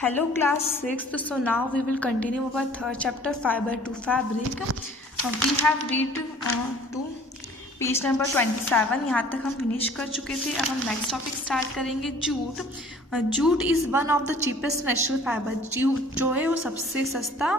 Hello class 6th. So now we will continue our third chapter, fiber to fabric. We have read to page number 27. यहाँ तक हम finish कर चुके थे. अब हम नेक्स्ट टॉपिक स्टार्ट करेंगे. Jute. Jute is one of the cheapest natural fibre. Jute जो है वो सबसे सस्ता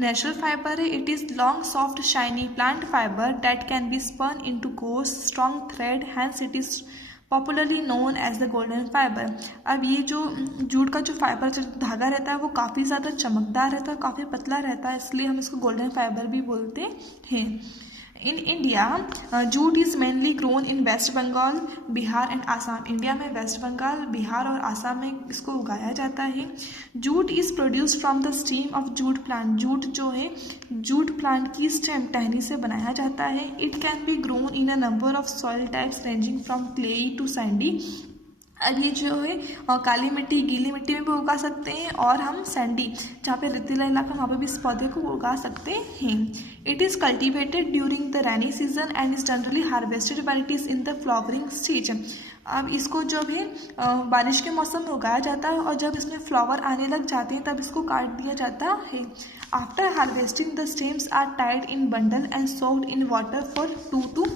नेचुरल फाइबर है. It is long soft shiny plant fibre that can be spun into coarse strong thread. Hence it is popularly known as the golden fibre. अब ये जो jute का जो फाइबर जो धागा रहता है वो काफ़ी ज़्यादा चमकदार रहता है, काफ़ी पतला रहता है, इसलिए हम इसको गोल्डन फाइबर भी बोलते हैं. In India jute is mainly grown in West Bengal, Bihar and Assam. India में वेस्ट बंगाल, बिहार और आसाम में इसको उगाया जाता है. Jute is produced from the steam of jute plant. Jute जो है जूट प्लांट की स्टेम टहनी से बनाया जाता है. It can be grown in a number of soil types ranging from clayey to sandy. अब ये जो है काली मिट्टी, गीली मिट्टी में भी उगा सकते हैं और हम सैंडी जहाँ पे रेतीला इलाका वहाँ पे भी इस पौधे को उगा सकते हैं. It is cultivated during the rainy season and is generally harvested when it is in the flowering stage. अब इसको जब है बारिश के मौसम में उगाया जाता है और जब इसमें फ्लावर आने लग जाते हैं तब इसको काट दिया जाता है. After harvesting the stems are tied in bundle and soaked in water for 2 to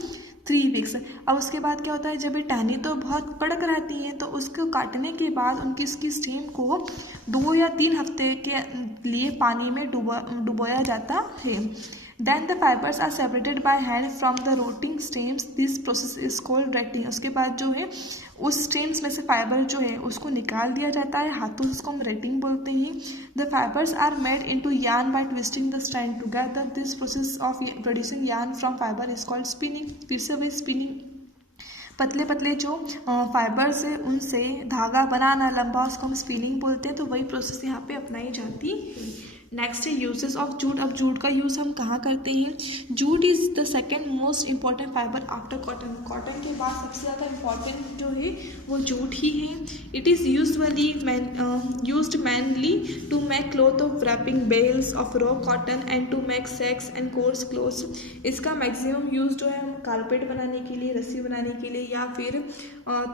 3 weeks. अब उसके बाद क्या होता है, जब ये टहनी तो बहुत कड़क रहती है तो उसको काटने के बाद उसकी स्टेम को 2 या 3 हफ्ते के लिए पानी में डुबोया जाता है. Then the fibers are separated by hand from the rotting stems. This process is called retting. उसके बाद जो है उस स्टेम्स में से फाइबर जो है उसको निकाल दिया जाता है हाथों से, उसको हम रेटिंग बोलते हैं. The fibers are made into yarn by twisting the strand together. This process of producing yarn from fiber is called spinning. फिर से वही स्पिनिंग, पतले पतले जो फाइबर्स है उनसे धागा बनाना लंबा, उसको हम स्पिनिंग बोलते हैं. तो वही प्रोसेस यहाँ पे अपनाई जाती है. नेक्स्ट है यूजेस ऑफ जूट. अब जूट का यूज़ हम कहाँ करते हैं. Jute is the second most important fibre after cotton. Cotton के बाद सबसे ज़्यादा इम्पॉर्टेंट जो है वो जूट ही है. It is used mainly to make cloth of wrapping bales of raw cotton and to make sacks and coarse clothes. इसका मैक्सिमम यूज़ जो है हम कारपेट बनाने के लिए, रस्सी बनाने के लिए या फिर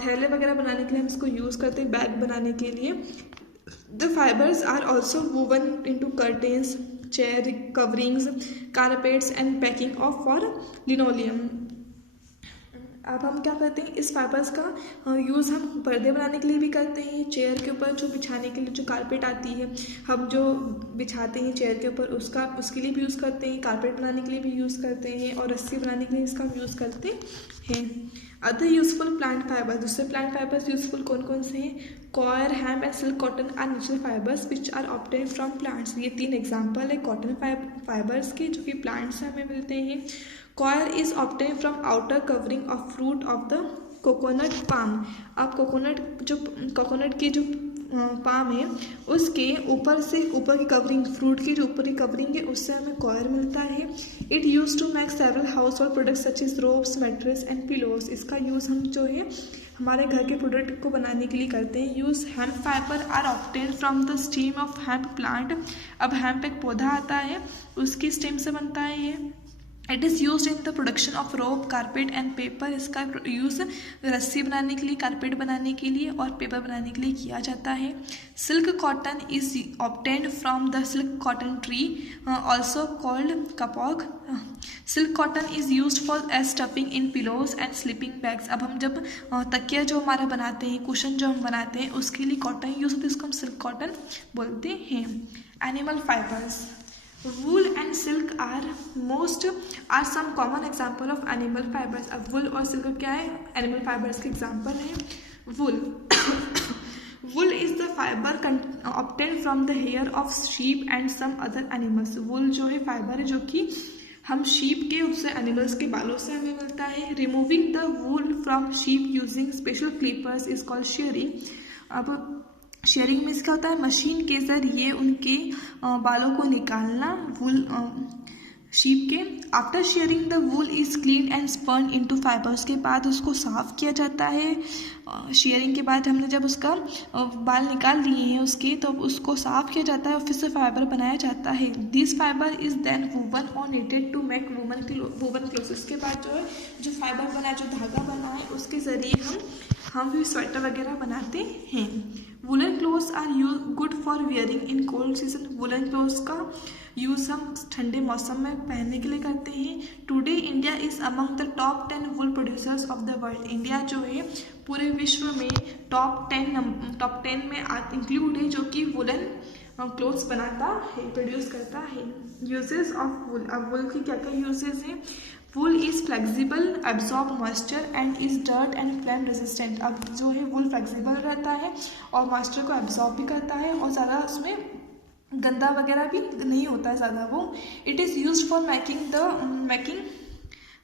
थैले वगैरह बनाने के लिए हम इसको यूज़ करते हैं, बैग बनाने के लिए. The fibers are also woven into curtains, chair coverings, carpets and packing of for linoleum. अब हम क्या करते हैं, इस फाइबर्स का यूज़ हम पर्दे बनाने के लिए भी करते हैं. चेयर के ऊपर जो बिछाने के लिए जो कारपेट आती है हम जो बिछाते हैं चेयर के ऊपर उसके लिए भी यूज़ करते हैं. कारपेट बनाने के लिए भी यूज़ करते हैं और रस्सी बनाने के लिए इसका यूज़ करते हैं. Other useful plant fibre. दूसरे प्लांट फाइबर्स यूजफुल कौन कौन से हैं. Coir, hemp and silk cotton are natural fibres which are obtain from plants. ये 3 एग्जाम्पल है कॉटन फाइबर्स के जो कि प्लांट्स से हमें मिलते हैं. Coir is obtain from outer covering of fruit of the coconut palm. अब कोकोनट की जो पाम है उसके ऊपर की कवरिंग, फ्रूट की जो ऊपर की कवरिंग है उससे हमें कॉयर मिलता है. It use to make several household products such as ropes, mattress and pillows. इसका यूज़ हम जो है हमारे घर के प्रोडक्ट को बनाने के लिए करते हैं. Use hemp fibre are obtain from the stem of hemp plant. अब हेम्प एक पौधा आता है उसकी स्टेम से बनता है ये. It is use in the production of rope, carpet and paper. इसका यूज़ रस्सी बनाने के लिए, कारपेट बनाने के लिए और पेपर बनाने के लिए किया जाता है. Silk cotton is obtained from the silk cotton tree also called kapok. Silk cotton is use for as stuffing in pillows and sleeping bags. अब हम जब तकिया जो हमारा बनाते हैं, कुशन जो हम बनाते हैं उसके लिए कॉटन यूज़ होता है, इसको हम सिल्क कॉटन बोलते हैं. Animal fibres. Wool and silk are some common example of animal fibres. अब वुल और सिल्क क्या है, एनिमल फाइबर्स के एग्जाम्पल हैं. Wool is the fibre obtain from the hair of sheep and some other animals. Wool जो है fibre है जो कि हम शीप के उससे एनिमल्स के बालों से हमें मिलता है. Removing the wool from sheep using special Clippers is called sharing. अब शेयरिंग में क्या होता है, मशीन के ज़रिए उनके बालों को निकालना वूल शीप के. After shearing the wool is clean and spun into fibre. उसके बाद उसको साफ़ किया जाता है. शेयरिंग के बाद हमने जब उसका बाल निकाल दिए हैं उसके तो उसको साफ़ किया जाता है और फिर से फाइबर बनाया जाता है. This fibre is then woven और knitted to make woven clothes. उसके बाद जो है जो फाइबर बना, जो धागा बना है उसके ज़रिए हम भी स्वेटर वगैरह बनाते हैं. Woollen clothes are good for wearing in cold season. Woollen clothes का यूज़ हम ठंडे मौसम में पहनने के लिए करते हैं। Today India is among the top 10 wool producers of the world. India जो है पूरे विश्व में टॉप 10 में इंक्लूड है, जो कि वुलन क्लोथ्स बनाता है, प्रोड्यूस करता है। यूजेस ऑफ वुल, अब वुल की क्या क्या यूजेस हैं। Wool is flexible, absorb moisture and is dirt and flame resistant. अब जो है वुल फ्लेक्सिबल रहता है और मॉइस्चर को एब्जॉर्ब भी करता है और ज़्यादा उसमें गंदा वगैरह भी नहीं होता है ज़्यादा वो। It is use for making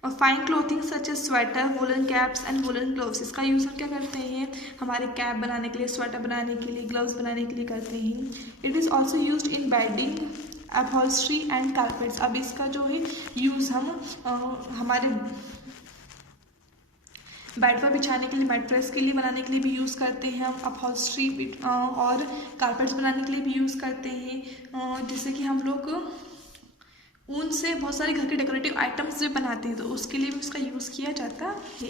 fine clothing such as sweater, woollen caps and woollen gloves. इसका यूज़ हम क्या करते हैं, हमारे कैप बनाने के लिए, स्वेटर बनाने के लिए, ग्लव्स बनाने के लिए करते हैं। It is also use in bedding, upholstery and carpets. अब इसका जो है यूज़ हम हमारे बेड पर बिछाने के लिए, मैट्रेस के लिए बनाने के लिए भी यूज़ करते हैं हम, अपहोल्स्ट्री और कारपेट्स बनाने के लिए भी यूज़ करते हैं। जैसे कि हम लोग ऊन से बहुत सारे घर के डेकोरेटिव आइटम्स भी बनाते हैं, तो उसके लिए भी उसका यूज़ किया जाता है।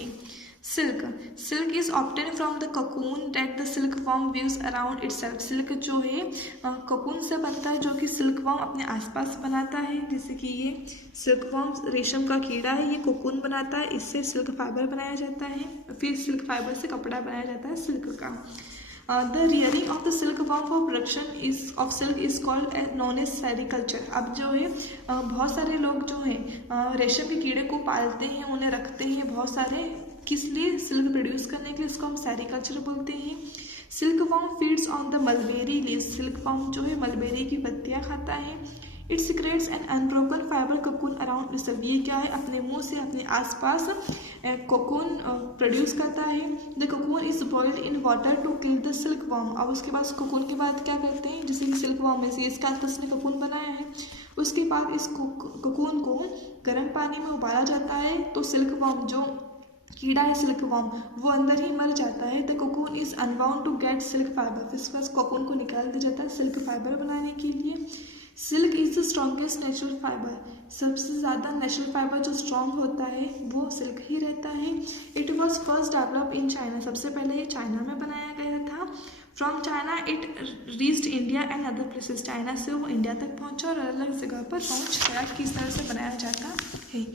Silk is obtain from the cocoon that the silk warm weaves around itself. Silk जो है कोकून से बनता है, जो कि सिल्क वॉर्म अपने आसपास बनाता है। जैसे कि ये सिल्क वॉर्म रेशम का कीड़ा है, ये कोकून बनाता है, इससे सिल्क फाइबर बनाया जाता है, फिर सिल्क फाइबर से कपड़ा बनाया जाता है सिल्क का। The rearing of the silk worm for production of silk is called known as sericulture. अब जो है बहुत सारे लोग जो हैं रेशम के कीड़े को पालते हैं, उन्हें रखते हैं बहुत सारे, किस लिए, सिल्क प्रोड्यूस करने के लिए। इसको हम सेरिकल्चर बोलते हैं। Silk worm feeds on the mulberry leaves. Silk worm जो है मलबेरी की पत्तियाँ खाता है। It secretes an unbroken fibre cocoon around itself. ये क्या है, अपने मुंह से अपने आसपास कोकून प्रोड्यूस करता है। The cocoon is boiled in water to kill the silk worm. अब उसके बाद कोकून के बाद क्या करते हैं, जैसे कि सिल्क वॉर्म में से इसके आसपास ने कोकून बनाया है, उसके बाद इस कोकून को गर्म पानी में उबाला जाता है, तो सिल्क वॉर्म जो कीड़ा है सिल्क वॉर्म वो अंदर ही मर जाता है। The cocoon is unbound to get silk fibre. इस पास कोकून को निकाल दिया जाता है सिल्क फाइबर बनाने के लिए। Silk is the strongest natural fibre. सबसे ज़्यादा नेचुरल फाइबर जो स्ट्रॉन्ग होता है वो सिल्क ही रहता है। It was first develop in China. सबसे पहले ये चाइना में बनाया गया था। From China it reached India and other places. China से वो इंडिया तक पहुंचा और अलग अलग जगह पर पहुंच गया। किस तरह से बनाया जाता है।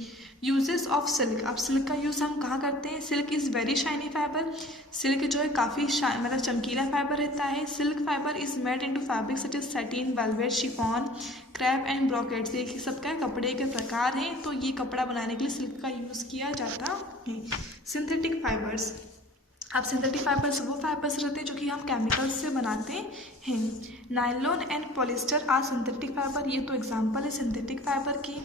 Uses of silk. अब सिल्क का यूज़ हम कहाँ करते हैं। Silk is very shiny fibre. Silk जो है काफ़ी मतलब चमकीला फाइबर रहता है। Silk fibre is made into fabric such as satin, velvet, chiffon, crape and brocades. ये सबका कपड़े के प्रकार हैं, तो ये कपड़ा बनाने के लिए सिल्क का यूज़ किया जाता है। Synthetic fibres. अब सिंथेटिक फाइबर्स वो फाइबर्स रहते हैं जो कि हम केमिकल्स से बनाते हैं। Nylon and polyester are synthetic fibre. ये तो एग्जांपल है सिंथेटिक फाइबर की।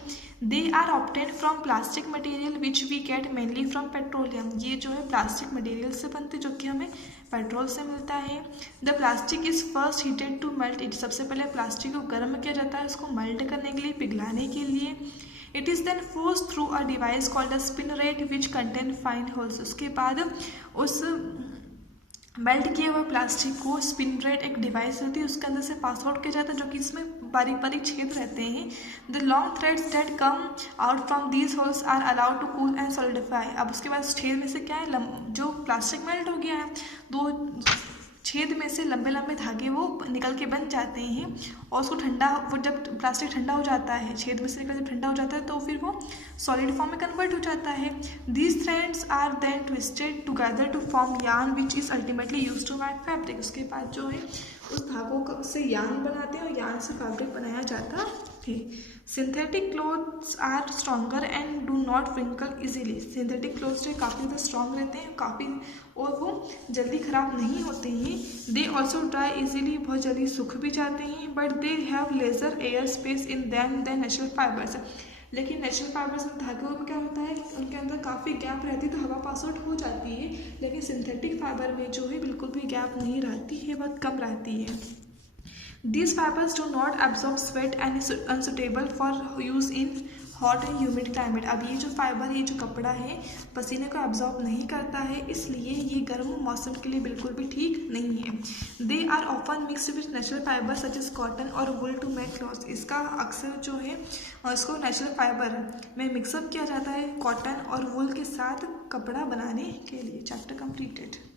They are obtained from plastic material which we get mainly from petroleum. ये जो है प्लास्टिक मटेरियल से बनते हैं, जो कि हमें पेट्रोल से मिलता है। The plastic is first heated to melt it. सबसे पहले प्लास्टिक को गर्म किया जाता है उसको मेल्ट करने के लिए, पिघलाने के लिए। It is then force through a device called a spinneret which contain fine holes. उसके बाद उस मेल्ट किए हुए प्लास्टिक को स्पिनरेट एक डिवाइस होती है, उसके अंदर से पास आउट किया जाता है, जो कि इसमें बारीक बारीक छेद रहते हैं। The long threads that come out from these holes are allowed to cool and solidify. अब उसके बाद छेद में से क्या है, जो प्लास्टिक मेल्ट हो गया है, दो छेद में से लंबे लंबे धागे वो निकल के बन जाते हैं और उसको ठंडा, वो जब प्लास्टिक ठंडा हो जाता है, छेद में से निकल जब ठंडा हो जाता है, तो फिर वो सॉलिड फॉर्म में कन्वर्ट हो जाता है। These threads are then twisted together to form yarn which is ultimately use to make fabric. उसके बाद जो है उस धागों से यार्न बनाते हैं और यार्न से फैब्रिक बनाया जाता है। Synthetic clothes are stronger and do not wrinkle easily. Synthetic clothes जो काफ़ी ज़्यादा स्ट्रॉन्ग रहते हैं काफ़ी, और वो जल्दी ख़राब नहीं होते हैं। दे ऑल्सो ड्राई इजीली, बहुत जल्दी सूख भी जाते हैं। But they have lesser air space in than than natural fibres. लेकिन नेचुरल फाइबर्स में धागों में क्या होता है, उनके अंदर काफ़ी गैप रहती है, तो हवा पास आउट हो जाती है। लेकिन सिंथेटिक फाइबर में जो है बिल्कुल भी गैप नहीं रहती है, बहुत कम रहती है। These fibers do not absorb sweat and is unsuitable for use in hot and humid climate। अब ये जो फाइबर, ये जो कपड़ा है, पसीने को एब्जॉर्ब नहीं करता है, इसलिए ये गर्म मौसम के लिए बिल्कुल भी ठीक नहीं है। They are often mixed with natural fibre such as cotton और वुल टू मेक क्लॉथ्स। इसका अक्सर जो है इसको नेचुरल फाइबर में मिक्सअप किया जाता है कॉटन और वुल के साथ कपड़ा बनाने के लिए। Chapter completed.